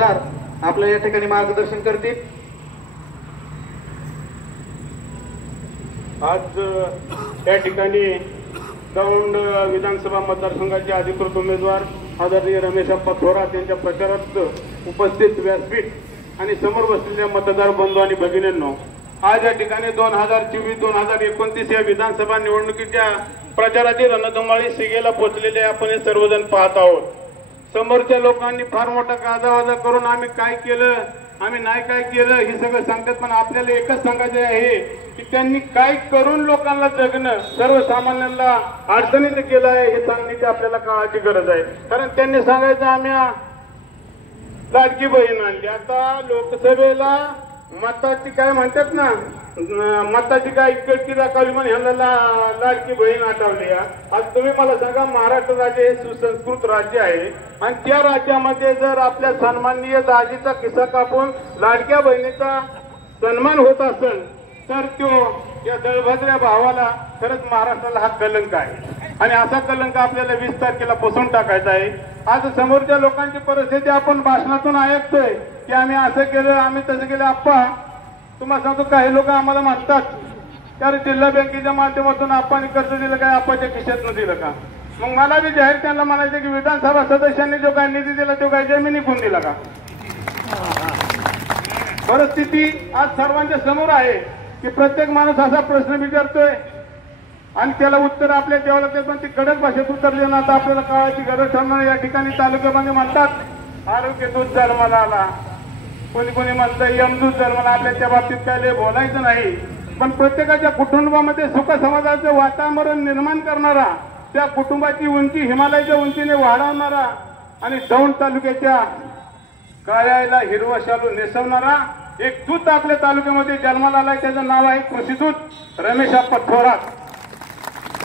आपल्या या ठिकाणी मार्गदर्शन करतील। आज या ठिकाणी दौंड विधानसभा मतदारसंघाचे अधिकृत उमेदवार आदरणीय रमेशप्पा थोरात यांच्या प्रचारार्थ उपस्थित व्यासपीठ आणि समोर बसलेल्या मतदार बंधू आणि भगिनींनो, आज या ठिकाणी 2024-2029 या विधानसभा निवडणुकीच्या प्रचाराची रणधुमाळी शिगेला पोहोचलेले आपण हे सर्वजण पाहत आहोत। समोरच्या लोकांनी फार मोठा गाजावाजा करून आम्ही काय केलं, आम्ही नाही काय केलं हे सगळं सांगतात, पण आपल्याला एकच सांगायचं आहे की त्यांनी काय करून लोकांना जगणं सर्वसामान्यांना अडचणीने केलं आहे हे सांगण्याची आपल्याला काळाची गरज आहे। कारण त्यांनी सांगायचं आम्ही लाडकी बहीण आणली, आता लोकसभेला मताची काय म्हणतात ना, मताची काय इकडची दाखवली म्हणून ह्याला लाडकी बहीण आठवली। आज तुम्ही मला सांगा, महाराष्ट्र राज्य हे सुसंस्कृत राज्य आहे आणि त्या राज्यामध्ये जर आपल्या सन्माननीय दाजीचा किस्सा कापून लाडक्या बहिणीचा सन्मान होत असेल तर तो या दळभद्र्या भावाला खरंच महाराष्ट्राला हा कलंक आहे आणि असा कलंक आपल्याला 20 तारखेला पुसून टाकायचा आहे। आज समोरच्या लोकांची परिस्थिती आपण भाषणातून ऐकतोय की आम्ही असं केलं, आम्ही तसं केलं। आप्पा तुम्हाला सांगतो, काही लोक आम्हाला म्हणतात कारण जिल्हा बँकेच्या माध्यमातून आपण कर्ज दिलं काय, आप्पाच्या खिशातनं दिलं का? मग मला बी जाहीर त्यांना म्हणायचं की विधानसभा सदस्यांनी जो काय निधी दिला तो काय जमिनी कोण दिला का? परिस्थिती आज सर्वांच्या समोर आहे की प्रत्येक माणूस असा प्रश्न विचारतोय आणि त्याला उत्तर आपल्या द्यावं लागतं, पण ती कडक भाषेत उत्तरले ना तर आपल्याला काळाची गरज ठरणार। या ठिकाणी तालुक्यामध्ये म्हणतात आरोग्य दूत जन्माला आला, कोणी कोणी म्हणतं यमदूत जन्माला, आपल्या त्या बाबतीत काय बोलायचं नाही, पण प्रत्येकाच्या कुटुंबामध्ये सुख समाजाचं वातावरण निर्माण करणारा, त्या कुटुंबाची उंची हिमालयाच्या उंचीने वाढवणारा आणि दौंड तालुक्याच्या काळ्याला हिरवा शालू नेसवणारा एक दूत आपल्या तालुक्यामध्ये जन्माला आलाय। त्याचं नाव आहे कृषीदूत रमेशप्पा थोरात।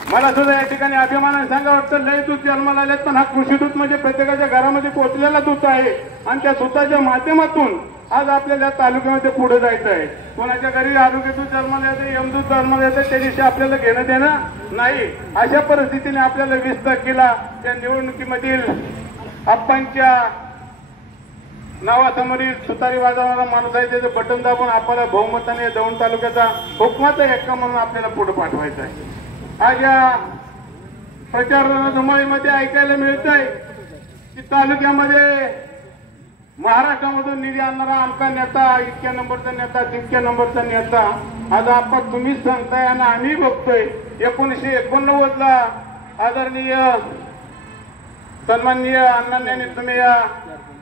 मला सुद्धा या ठिकाणी अभिमानाने सांगावं वाटतं, लय दूत जन्माला आलेत, पण हा कृषीदूत म्हणजे प्रत्येकाच्या घरामध्ये पोहोचलेला दूत आहे आणि त्या दूताच्या माध्यमातून आज आपल्याला तालुक्यामध्ये पुढे जायचं आहे। कोणाच्या घरी आरोग्यदूत जन्माला येते, यमदूत जन्माला येते, त्याच्याशी आपल्याला घेणं देणं नाही। अशा परिस्थितीने आपल्याला 20 तारखेला त्या निवडणुकीमधील आप्पांच्या नावासमोरील सुतारी वाजवणारा माणूस आहे, त्याचं बटन दाबून आपल्याला बहुमताने दौंड तालुक्याचा हुकमाचा एक्का म्हणून आपल्याला पुढे पाठवायचं आहे। आज या प्रचार रणधुमाळीमध्ये ऐकायला मिळत आहे की तालुक्यामध्ये महाराष्ट्रामधून निधी आणणारा आमका नेता, इतक्या नंबरचा नेता, तितक्या नंबरचा नेता। आज आपण तुम्हीच सांगताय आणि आम्ही बघतोय 1989ला आदरणीय सन्माननीय अण्णांनी तुम्ही या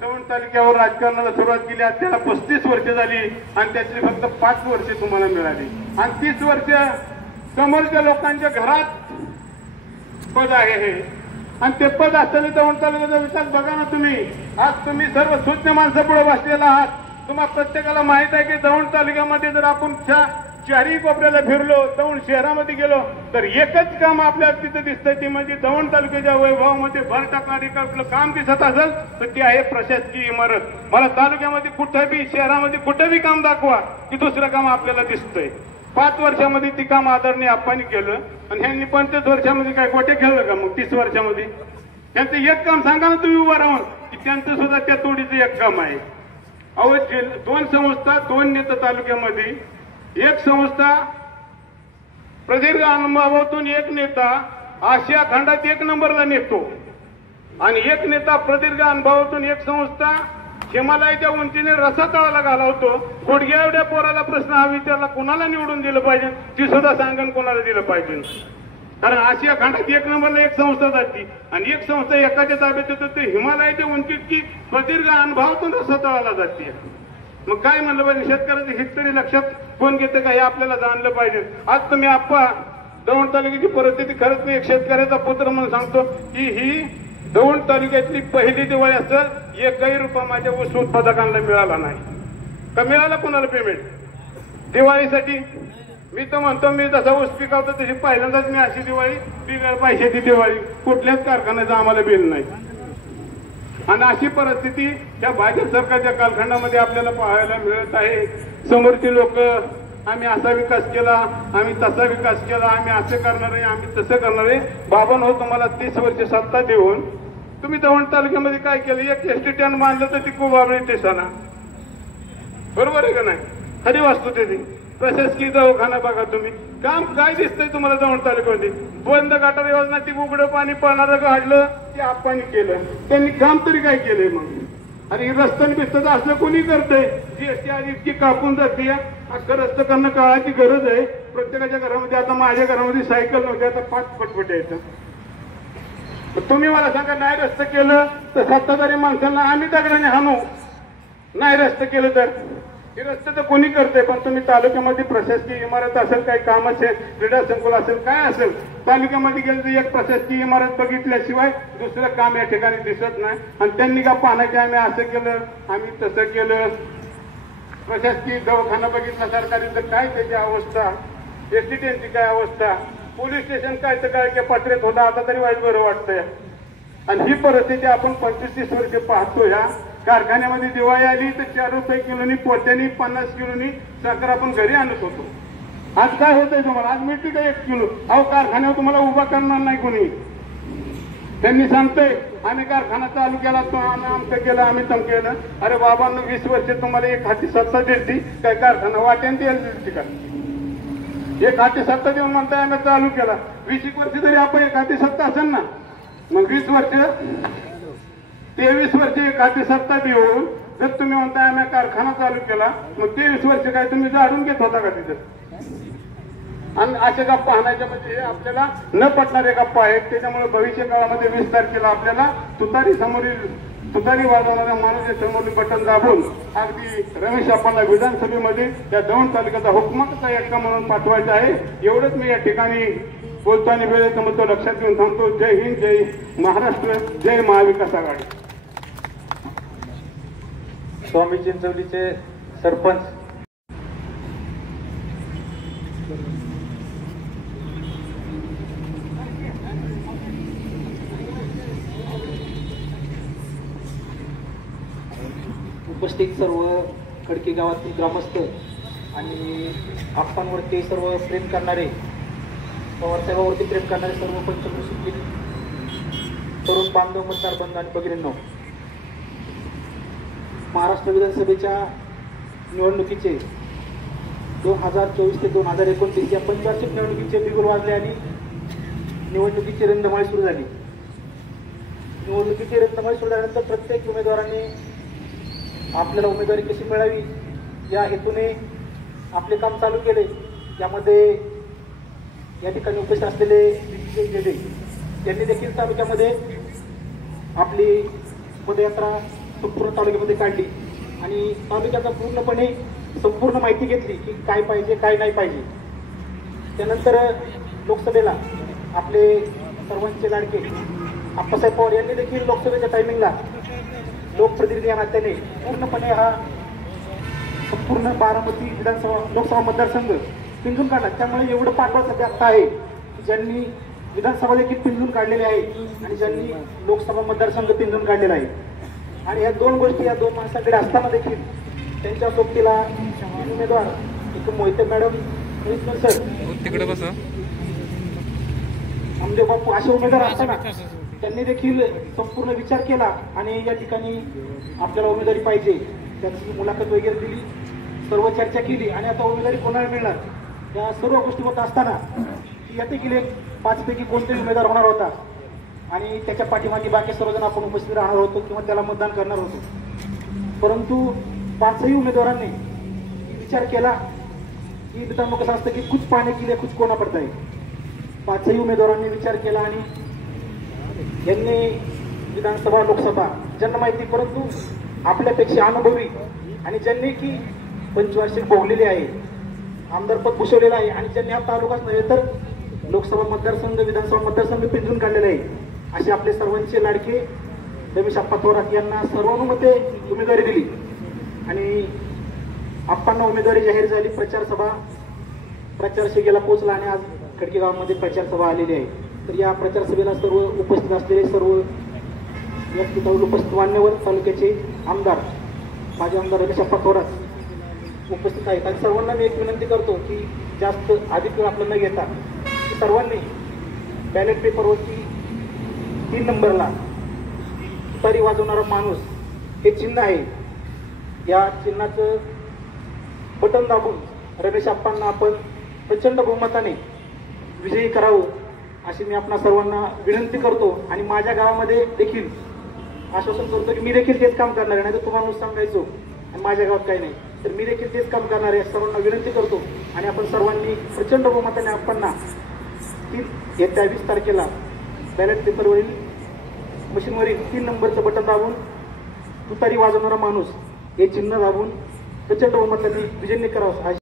दौंड तालुक्यावर राजकारणाला सुरुवात केली। आज त्याला 35 वर्ष झाली आणि त्यातली फक्त 5 वर्षे तुम्हाला मिळाली आणि 30 वर्ष समोरच्या लोकांच्या घरात पद आहे हे, आणि ते पद असताना दौंड तालुक्याचा विकास बघा ना तुम्ही। आज तुम्ही सर्व सूज्ञ माणसं पुढे बसलेला आहात, तुम्हाला प्रत्येकाला माहित आहे की दौंड तालुक्यामध्ये जर आपण चारही कोपऱ्याला फिरलो, दौंड शहरामध्ये गेलो तर एकच काम आपल्याला तिथे दिसतंय, ती म्हणजे दौंड तालुक्याच्या वैभवामध्ये भर टाकणारे आपलं काम दिसत असेल तर ती आहे प्रशासकीय इमारत। मला तालुक्यामध्ये कुठेही शहरामध्ये कुठेही काम दाखवा की दुसरं काम आपल्याला दिसतंय। 5 वर्षामध्ये ती काम आदरणीय आप्पांनी केलं आणि ह्यांनी 25 वर्षामध्ये काय गोटे खेळलं का? मग 30 वर्षामध्ये त्यांचं एक काम सांगा ना तुम्ही उभं राहून की त्यांचं सुद्धा त्या तोडीचं एक काम आहे। अहो 2 संस्था, 2 नेते तालुक्यामध्ये, एक संस्था प्रदीर्घ अनुभवातून एक नेता आशिया खंडात 1 नंबरला नेतो आणि एक नेता प्रदीर्घ अनुभवातून एक संस्था हिमालयाच्या उंचीने रसा तळाला घालवतो। गुडघ्या एवढ्या पोराला प्रश्न हा विचारला, कोणाला निवडून दिलं पाहिजे, ती सुद्धा सांगन कोणाला दिलं पाहिजे। कारण आशिया खंडात 1 नंबरला एक संस्था जाते आणि एक संस्था एकाच्या ताब्यात येतो, ते हिमालयाच्या उंचीची प्रदीर्घ अनुभवातून रसा तळाला जाते। मग काय म्हणलं पाहिजे, शेतकऱ्याचं हित तरी लक्षात कोण घेतं का हे आपल्याला जाणलं पाहिजे। आज तुम्ही आप्पा दौंड तालुक्याची परिस्थिती, खरंच मी एक शेतकऱ्याचा पुत्र म्हणून सांगतो की ही दौंड तालुक्यातली पहिली दिवाळी असेल, 1ही रुपया माझ्या ऊस उत्पादकांना मिळाला नाही का? मिळाला कोणाला पेमेंट दिवाळीसाठी? मी तर म्हणतो, मी जसा ऊस पिकावतो तशी पहिल्यांदाच मी अशी दिवाळी, बिगर पैशाची दिवाळी, कुठल्याच कारखान्याचं आम्हाला बिल नाही। आणि अशी परिस्थिती त्या भाजप सरकारच्या कालखंडामध्ये आपल्याला पाहायला मिळत आहे। समोरची लोक आम्ही असा विकास केला, आम्ही तसा विकास केला, आम्ही असे करणार आहे, आम्ही तसं करणार आहे। बाबांनो, तुम्हाला 30 वर्ष सत्ता देऊन तुम्ही दौंड तालुक्यामध्ये काय केलं? एक एसटी स्टँड बांधलं तर ती कुबाबळी टेसाना, बरोबर आहे का नाही? खरी वास्तू ती प्रशासकीय दवाखाना बघा तुम्ही. काम काय दिसतंय तुम्हाला दौंड तालुक्यामध्ये? बंद गटार योजना, ती उघडं पाणी पडणारं काढलं, ते आपण केलं. त्यांनी काम तरी काय केलंय मग? आणि रस्त्याने बिस्तं असलं कोणी करतंय? जीएसटी आधी इतकी कापून जाते. अख्खं रस्ता करणं काळाची गरज आहे. प्रत्येकाच्या घरामध्ये, आता माझ्या घरामध्ये सायकल नव्हती, आता 5 फटफट येतं. तुम्ही मला सांगा, नाही रस्ता केलं तर सत्ताधारी माणसांना आम्ही दगडाने हाणू. नाही रस्ता केलं तर हे रस्ते तर कोणी करते. पण तुम्ही तालुक्यामध्ये प्रशासकीय इमारत असेल, काही काम असेल, क्रीडा संकुल असेल, काय असेल, तालुक्यामध्ये गेलं तर एक प्रशासकीय इमारत बघितल्याशिवाय दुसरं काम या ठिकाणी दिसत नाही. आणि त्यांनी का पाहण्याचे आम्ही असं केलं, आम्ही तसं केलं. प्रशासकीय दवाखाना बघितला सरकारी तर काय त्याची अवस्था, एसटी ट्रेनची काय अवस्था, पोलीस स्टेशन काय तर काय पत्रेत होता, आता तरी वाईट बरं वाटतंय. आणि ही परिस्थिती आपण 25-30 वर्ष पाहतो. या कारखान्यामध्ये दिवाळी आली तर 4 रुपये किलोनी, पोत्यानी 50 किलोनी साखर आपण घरी आणत होतो. आज काय होतंय तुम्हाला? आज मिळते का 1 किलो? अहो, कारखान्यावर तुम्हाला उभा करणार नाही कोणी. त्यांनी सांगतोय आम्ही कारखाना चालू केला, आम्ही आमचं केलं, आम्ही तम केलं. अरे बाबांना 20 वर्ष तुम्हाला एक हाती सत्ता दिली, काय कारखाना वाट्यान द्यायला दिली का? एक हाती सत्ता देऊन म्हणताय आम्ही चालू केला. 20 वर्ष तरी आपण एक हाती सत्ता असेल ना, मग 20 वर्ष 23 वर्ष एक हाती सत्ता देऊन जर तुम्ही म्हणताय आम्ही कारखाना चालू केला, मग 23 वर्ष काय तुम्ही जाडून घेत होता का तिथं? आणि अशा गप्पा आणायच्या म्हणजे हे आपल्याला न पटणारे गप्पा आहेत. त्याच्यामुळे भविष्य काळामध्ये 20 तारखेला आपल्याला तुतारी वाजवणाऱ्या माणूस समोरील बटन दाबून अगदी रमेश आप्पांना विधानसभेमध्ये या दौंड तालुक्याचा हुकमाचा एकटा म्हणून पाठवायचा आहे. एवढंच मी या ठिकाणी बोलताना वेळेचं मग तो लक्षात घेऊन थांबतो. जय हिंद, जय महाराष्ट्र, जय महाविकास आघाडी. स्वामी चिंचवलीचे सरपंच उपस्थित सर्व खडकी गावातील ग्रामस्थ आणि आप्पांवरती सर्व प्रेम करणारे, पवारसाहेबांवरती प्रेम करणारे सर्व पंचकृषीतील तरुण बांधव, मतदार बंधू आणि भगिनींनो, महाराष्ट्र विधानसभेच्या निवडणुकीचे 2024 ते 2029 या पंचवार्षिक निवडणुकीचे बिगुल वाजले आणि निवडणुकीची रंधमाळी सुरू झाली. निवडणुकीची रंधमाळी सुरू झाल्यानंतर प्रत्येक उमेदवारांनी आपल्याला उमेदवारी कशी मिळावी या हेतूने आपले काम चालू केले. यामध्ये या ठिकाणी उपस्थित असलेले नेते यांनी देखील तालुक्यामध्ये आपली पदयात्रा संपूर्ण तालुक्यामध्ये काढली आणि तालुक्याचा पूर्णपणे संपूर्ण माहिती घेतली की काय पाहिजे, काय नाही पाहिजे. त्यानंतर लोकसभेला आपले सर्वांचे लाडके आप्पासाहेब पवार यांनी देखील लोकसभेच्या टायमिंगला लोकप्रतिनिधी या नात्याने पूर्णपणे हा संपूर्ण बारामती विधानसभा लोकसभा मतदारसंघ पिंजून काढला. त्यामुळे एवढं पाठबळ सध्या आता आहे की ज्यांनी विधानसभा देखील पिंजून काढलेली आहे आणि ज्यांनी लोकसभा मतदारसंघ पिंजून काढलेला आहे. आणि या 2 गोष्टी या 2 माणसांकडे असताना देखील त्यांच्या सोबतीला उमेदवार एक मोहिते मॅडम, सर, तिकडे बसा, आमदेव बापू असे उमेदवार असताना त्यांनी देखील संपूर्ण विचार केला आणि या ठिकाणी आपल्याला उमेदवारी पाहिजे त्याची मुलाखत वगैरे दिली, सर्व चर्चा केली आणि आता उमेदवारी कोणाला मिळणार या सर्व गोष्टी होत असताना यापैकी 5 पैकी कोणतरी उमेदवार होणार होता आणि त्याच्या पाठीमागे बाकी सर्वजण आपण उपस्थित राहणार होतो किंवा त्याला मतदान करणार होतो. परंतु 5ही उमेदवारांनी विचार केला की मित्रांनो कसं असतं की कुछ पाने के लिए कुछ कोना पडता है. 5ही उमेदवारांनी विचार केला आणि यांनी विधानसभा लोकसभा ज्यांना माहिती परंतु आपल्यापेक्षा अनुभवी आणि ज्यांनी की पंचवार्षिक भोगलेले आहे, आमदारपद भूषवलेलं आहे आणि ज्यांनी हा तालुकाच नव्हे तर लोकसभा मतदारसंघ, विधानसभा मतदारसंघ पिंजून काढलेले आहे असे आपले सर्वांचे लाडके रमेश आप्पा थोरात यांना सर्वानुमते उमेदवारी दिली आणि आप्पांना उमेदवारी जाहीर झाली. प्रचार शिगेला पोहोचला आणि आज खडकी गावामध्ये प्रचार सभा आलेली आहे. तर या प्रचार सभेला सर्व उपस्थित असलेले सर्व व्यक्तित्व उपस्थित मान्यवर तालुक्याचे आमदार माजी आमदार रमेश आप्पा थोरात उपस्थित आहेत आणि सर्वांना मी एक विनंती करतो की जास्त अधिक वेळ आपल्याला न घेता सर्वांनी बॅलेट पेपरवरती 3 नंबरला तुतारी वाजवणारा माणूस हे चिन्ह आहे. या चिन्हाचं बटन दाबून रमेश आप्पांना आपण प्रचंड बहुमताने विजयी करावं अशी मी आपणा सर्वांना विनंती करतो. आणि माझ्या गावामध्ये देखील आश्वासन करतो की मी देखील तेच काम करणार आहे. नाही तर तुम्हाला सांगायचो आणि माझ्या गावात काही नाही, तर मी देखील तेच काम करणार आहे सर्वांना विनंती करतो. आणि आपण सर्वांनी प्रचंड बहुमताने आपणना येत्या 20 तारखेला बॅलेट पेपरवरील मशीनवरील 3 नंबरचं बटन दाबून तुतारी वाजवणारा माणूस हे चिन्ह दाबून प्रचंड बहुमताने विजयी करावं